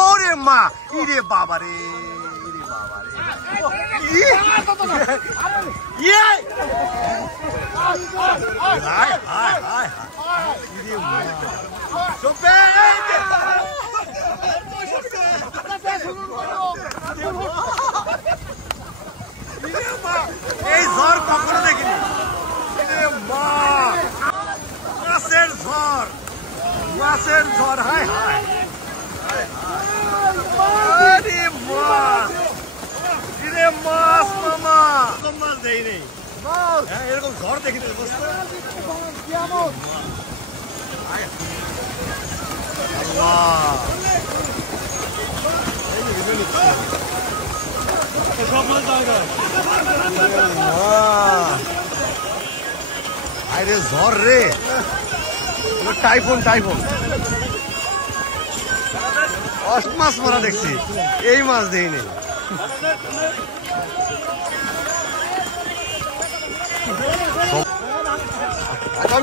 ওরে মা ইরে বাবা রে ইরে বাবা রে এই ঝড় কখনো দেখিনি মাছের ঝড় হায় হায় মাছ মামা মাছ দেই নেই এরকম ঝড় দেখিনি আরে ঝড় রে টাইফুন টাইফুন মাছ মারা দেখছি এই মাছ দেই নেই কম